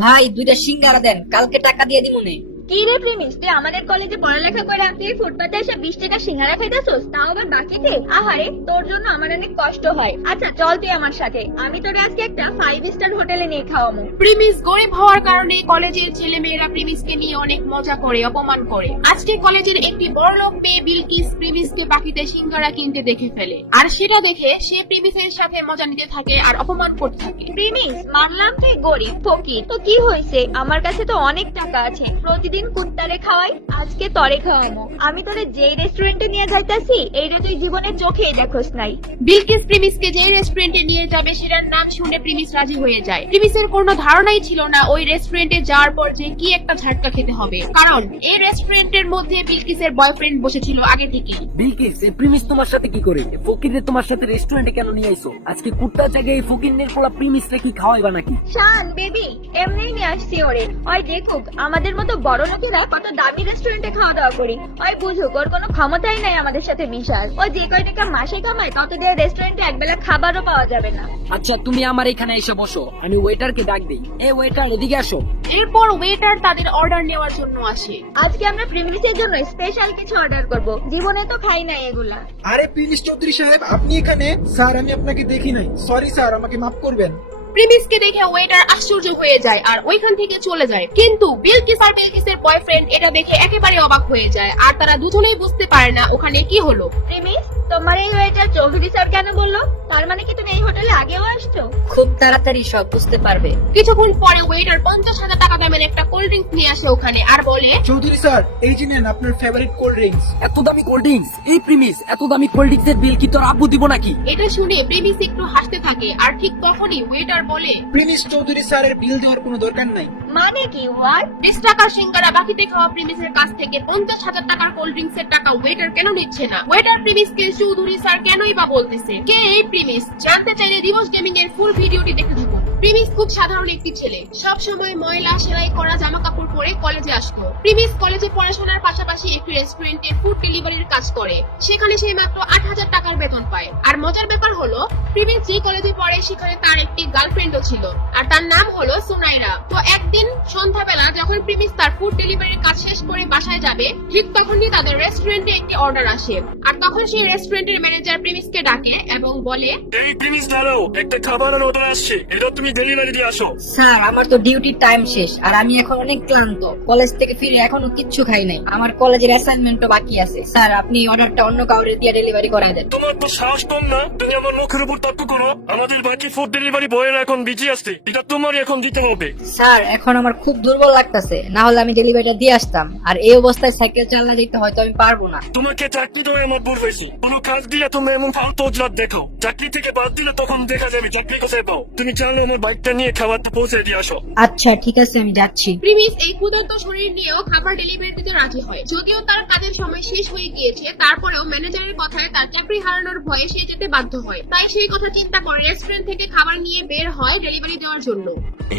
ভাই দুইটা সিঙ্গারা দেন, কালকে টাকা দিয়ে দিমুনে। কি রে প্রেমিস, তুই আমাদের কলেজে পড়ালেখা করে তুই ফুটপাতে এসে 20 টাকা সিঙ্গারা খাইতেছস, তাও আবার বাকিতে? আহারে, তোর জন্য আমার অনেক কষ্ট হয়। আচ্ছা চল তুই আমার সাথে, আমি তোরে আজকে একটা 5 স্টার হোটেলে নিয়ে খাওয়াবো। প্রিমিস গরিব হওয়ার কারণে কলেজের ছেলে মেয়েরা প্রিমিসকে নিয়ে অনেক মজা করে, অপমান করে। আজকে কলেজের একটি বড়লোক মেয়ে বিলকিস প্রিমিসকে বাকিতে সিঙ্গারা কিনতে দেখে ফেলে, আর সেটা দেখে সে প্রিমিসের সাথে মজা নিতে থাকে আর অপমান করতে থাকে। প্রেমিস, মানলাম তুই গরিব ফকির, তো কি হয়েছে? আমার কাছে তো অনেক টাকা আছে, প্রতিদিন কুত্তারে খাওয়াই, আজকে তরে খাওয়াবো। আমি তোরে যেই রেস্টুরেন্টে নিয়ে যাইতাছি এইটা তুই জীবনে চোখেই দেখোস নাই। বিলকিস প্রিমিসকে যে রেস্টুরেন্টে নিয়ে যাবে সেটার নাম শুনে প্রিমিস রাজি হয়ে যায়। প্রিমিসের কোনো ধারণাই ছিল না ওই রেস্টুরেন্টে যাওয়ার পর যে কি একটা ঝাটকা খেতে হবে, কারণ এই রেস্টুরেন্টের মধ্যে বিলকিসের বয়ফ্রেন্ড বসেছিল আগে থেকেই। বিলকিস, এই প্রিমিস তোমার সাথে কি করে? ফকিরে তোমার সাথে রেস্টুরেন্টে কেন নিয়ে আইছো? আজকে কুত্তার জায়গায় এই ফকিরনের পোলা প্রিমিসরে কি খাওয়াইবা নাকি? শান বেবি, এমনি নিয়ে আসছি ওরে, ওই দেখুক আমাদের মতো বড় লোকেরা কত দামি রেস্টুরেন্টে খাওয়া দাওয়া করি, ওই বুঝুক ওর কোনো ক্ষমতাই নাই আমাদের সাথে মিশার। ও যে কয় টাকা মাসে কামায় তত দিয়ে রেস্টুরেন্টে একবেলা খাবারও পাওয়া যাবে না। আচ্ছা তুমি আমার এখানে এসে বসো, আমি ওয়েটারকে ডাক দিই। এই ওয়েটার, এদিকে আসো। এরপর ওয়েটার তাদের অর্ডার নেওয়ার জন্য আসে। আজকে আমরা প্রিমিসের জন্য স্পেশাল কিছু অর্ডার করব, জীবনে তো খাই নাই এগুলা। আরে প্রিমিস চৌধুরী সাহেব, আপনি এখানে? স্যার আমি আপনাকে দেখি নাই, সরি স্যার, আমাকে মাফ করবেন। প্রিমিসকে দেখে ওয়েটার আশ্চর্য হয়ে যায় আর ওইখান থেকে চলে যায়, কিন্তু বিলকিস আর বিলকিসের বয়ফ্রেন্ড এটা দেখে একেবারে অবাক হয়ে যায়, আর তারা দুজনেই বুঝতে পারে না ওখানে কি হলো। প্রিমিস, তোমার এই ওয়েটার চৌধুরী স্যার কেন বললো? তার মানে কি তুমি এই হোটেলে আগেও আসছো? খুব তাড়াতাড়ি সব বুঝতে পারবে। কিছুক্ষণ পরে ওয়েটার 50,000 টাকা দামের একটা কোল্ড ড্রিঙ্ক নিয়ে আসে ওখানে আর বলে, চৌধুরী স্যার, এই যে নেন আপনার ফেভারিট কোল্ড ড্রিঙ্কস। এত দামি কোল্ড ড্রিঙ্কস? এই প্রিমিস, এত দামি কোল্ড ড্রিঙ্কসের বিল কি তোর আব্বু দিব নাকি? এটা শুনে প্রিমিস একটু হাসতে থাকে, আর ঠিক তখনই ওয়েটার বলে, প্রিমিস চৌধুরী স্যারের বিল দেওয়ার কোনো দরকার নাই। মানে কি? হোয়াট? 20 টাকার সিঙ্গারা বাকিতে খাওয়া প্রিমিসের কাছ থেকে 50,000 টাকার কোল্ড ড্রিঙ্কস এর টাকা ওয়েটার কেন নিচ্ছে না? ওয়েটার প্রিমিসকে চৌধুরী স্যার কেনই বা বলতেছে? কে এই প্রিমিস? জানতে চাইলে দিবস গেমিং এর ফুল ভিডিওটি দেখতে থাকুন। প্রিমিস খুব সাধারণ একটি ছেলে, সব সময় ময়লা সেলাই করা জামা কাপড় পরে কলেজে আসতো। প্রিমিস কলেজে পড়াশোনার পাশাপাশি একটি রেস্টুরেন্টে ফুড ডেলিভারির কাজ করে, সেখানে সে মাত্র 8,000 টাকার বেতন পায়। আর মজার ব্যাপার হলো, প্রিমিস যে কলেজে পড়ে সেখানে তার একটি গার্লফ্রেন্ডও ছিল, আর তার নাম হলো সুনাইরা। তো একদিন সন্ধ্যাবেলা যখন প্রিমিস তার ফুড ডেলিভারির কাজ শেষ করে বাসায় যাবে, ঠিক তখনই তাদের রেস্টুরেন্টে একটি অর্ডার আসে, আর তখন সেই রেস্টুরেন্টের ম্যানেজার প্রিমিসকে ডাকে এবং বলে, এই প্রিমিস দাঁড়াও, একটা খাবারের অর্ডার আসছে, এটা তুমি ডেলিভারি দিয়ে আসো। স্যার আমার তো ডিউটির টাইম শেষ, আর আমি এখন অনেক ক্লান্ত। কলেজ থেকে ফিরে এখনো কিচ্ছু খাই নাই, আমার কলেজের অ্যাসাইনমেন্টও বাকি আছে। স্যার আপনি অর্ডারটা অন্য কাউরে দিয়ে ডেলিভারি করা দেন। তোমার তো সাহস কম না? তুমি আমার মুখের উপর তর্ক করো। আমাদের বাকি ফুড ডেলিভারি বয়েরা এখন বিজি আসছে, এটা তোমারই এখন দিতে হবে। স্যার এখন আমার খুব দুর্বল লাগতেছে, না হলে আমি ডেলিভারিটা দিয়ে আসতাম, আর এই অবস্থায় সাইকেল চালানো দিতে হয়তো আমি পারবো না। তোমাকে চাকরি দেওয়া আমার ভুল হয়েছে। কোনো কাজ দিলে তুমি এমন ফালতু অজলাত দেখো, চাকরি থেকে বাদ দিলে তখন দেখা যাবে চাকরি কোথায় পাও। তুমি চাইলে আমার বাইকটা নিয়ে খাবারটা পৌঁছে দিয়ে আসো। আচ্ছা ঠিক আছে, আমি যাচ্ছি। প্রিমিস এই ক্ষুধার্ত শরীর নিয়েও খাবার ডেলিভারি দিতে রাজি হয়। যদিও তার কাজের সময় শেষ হয়ে গিয়েছে, তারপরেও ম্যানেজারের কথায় তার চাকরি হারানোর ভয়ে সে যেতে বাধ্য হয়। তাই সেই কথা চিন্তা করে রেস্টুরেন্ট থেকে খাবার নিয়ে বের হয় ডেলিভারি দেওয়ার জন্য।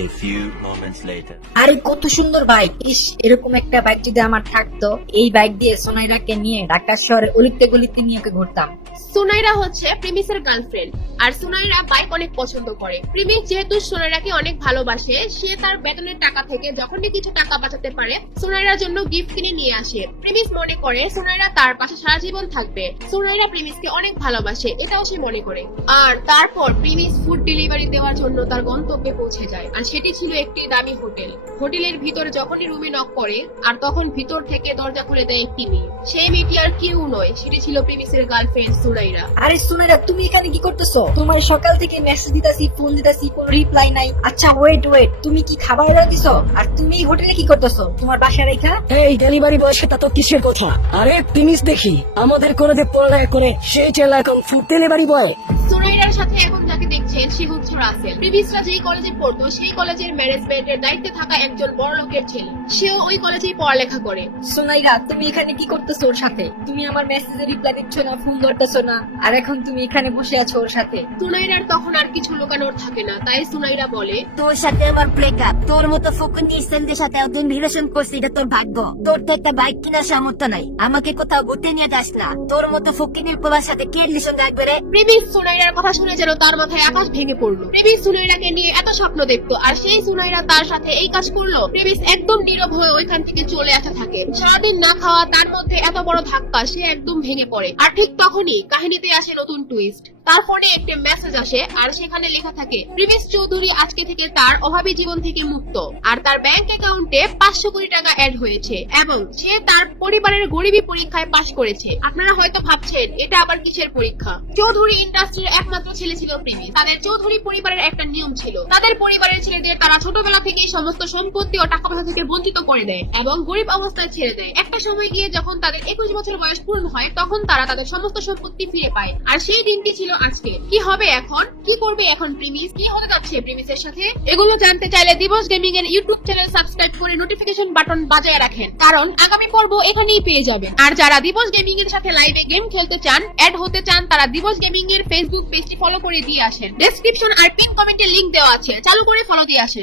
A few moments later. আরে কত সুন্দর বাইক! ইস, এরকম একটা বাইক যদি আমার থাকতো, এই বাইক দিয়ে সোনাইরাকে নিয়ে ঢাকা শহরে অলিতে গলিতে নিয়ে ওকে ঘুরতাম। সুনাইরা হচ্ছে প্রিমিসের গার্লফ্রেন্ড, আর সুনাইরা বাইক অনেক পছন্দ করে। প্রিমিস যেহেতু সুনাইরাকে অনেক ভালোবাসে, সে তার বেতনের টাকা থেকে যখনই কিছু টাকা বাঁচাতে পারে সুনাইরার জন্য গিফট কিনে নিয়ে আসে। প্রিমিস মনে করে সুনাইরা তার পাশে সারা জীবন থাকবে। সুনাইরা প্রিমিসকে অনেক ভালোবাসে, এটাও সে মনে করে। আর তারপর প্রিমিস ফুড ডেলিভারি দেওয়ার জন্য তার গন্তব্যে পৌঁছে যায়, আর সেটি ছিল একটি দামি হোটেল। হোটেলের ভিতরে যখনই রুমে নক করে, আর তখন ভিতর থেকে দরজা খুলে দেয় একটি মেয়ে। সেই মেয়েটি আর কেউ নয়, সেটি ছিল প্রিমিসের গার্লফ্রেন্ড সুনাইরা। আরে সোনাইরা, তুমি এখানে কি করতেছো? তোমার সকাল থেকে মেসেজ দিতাছি, ফোন দিতাছি, কোনো রিপ্লাই নাই। আচ্ছা ওয়েট, তুমি কি খাবার অর্ডার দিছো? আর তুমি এই হোটেলে কি করতেছো তোমার বাসায় রেখা? এই ডেলিভারি বয়ের সাথে তো কিসের কথা? আরে প্রিমিস দেখি আমাদের কলেজে পড়ালেখা করে সেই ছেলে এখন ফুড ডেলিভারি বয়। সুনাইরার সাথে এখন যাকে দেখছেন সে হচ্ছে রাসেল। প্রিমিসরা যেই কলেজে পড়তো সেই কলেজের ম্যানেজমেন্টের দায়িত্বে থাকা একজন বড় লোকের ছেলে। সেও ওই কলেজেই পড়ালেখা করে। সোনাইরা, তুমি এখানে কি করতেছো ওর সাথে? তুমি আমার মেসেজে রিপ্লাই দিচ্ছ না, ফোন ধরতেছো না, আর এখন তুমি এখানে বসে আছো ওর সাথে। সুনাইরার তখন আর কিছু লুকানোর থাকে না, তাই সুনাইরা বলে, তোর সাথে আমার ব্রেকআপ। তোর মতো ফকুনি সেন্দের সাথে একদিন রিলেশন করছি, এটা তোর ভাগ্য। তোর তো একটা বাইক কেনার সামর্থ্য নাই, আমাকে কোথাও ঘুরতে নিয়ে যাস না। তোর মতো ফকিনির পোলার সাথে কে রিলেশন রাখবে রে? প্রিমিস সুনাইরার কথা শুনে যেন তার মাথায় আকাশ ভেঙে পড়লো। প্রেমিস সুনাইরাকে নিয়ে এত স্বপ্ন দেখতো, আর সেই সুনাইরা তার সাথে এই কাজ করলো। প্রেমিস একদম নীরব হয়ে ওইখান থেকে চলে আসতে থাকে। সারাদিন না খাওয়া, তার মধ্যে এত বড় ধাক্কা, সে একদম ভেঙে পড়ে। আর ঠিক তখনই কাহিনীতে আসে নতুন টুইস্ট। তার ফোনে একটা মেসেজ আসে, আর সেখানে লেখা থাকে প্রেমিস চৌধুরী আজকে থেকে তার অভাবী জীবন থেকে মুক্ত, আর তার ব্যাংক অ্যাকাউন্টে 500 কোটি টাকা অ্যাড হয়েছে, এবং সে তার পরিবারের গরিবী পরীক্ষায় পাশ করেছে। আপনারা হয়তো ভাবছেন এটা আবার কিসের পরীক্ষা। চৌধুরী ইন্ডাস্ট্রির একমাত্র ছেলে ছিল প্রেমিস। তাদের চৌধুরী পরিবারের একটা নিয়ম ছিল, তাদের পরিবারের ছেলেদের তারা ছোটবেলা থেকেই সমস্ত সম্পত্তি ও টাকা পয়সা থেকে বঞ্চিত করে দেয় এবং গরিব অবস্থায় ছেড়ে দেয়। একটা সময় গিয়ে যখন তাদের 21 বছর বয়স পূর্ণ হয়, তখন তারা তাদের সমস্ত সম্পত্তি ফিরে পায়। আর সেই দিনটি ছিল আজকে। কি হবে এখন? কি করবে এখন প্রেমিস? কি হতে যাচ্ছে প্রেমিসের সাথে? এগুলো জানতে চাইলে দিবস গেমিং এর ইউটিউব চ্যানেল সাবস্ক্রাইব করে নোটিফিকেশন বাটন বাজায় রাখেন, কারণ আগামী পর্ব এখানেই পেয়ে যাবেন। আর যারা দিবস গেমিং এর সাথে লাইভে গেম খেলতে চান, অ্যাড হতে চান, তারা দিবস গেমিং এর ফেসবুক পেজটি ফলো করে দিয়ে আসেন। ডেসক্রিপশন আর পিন কমেন্টে লিংক দেওয়া আছে, চালু করে ফলো দিয়ে আসেন।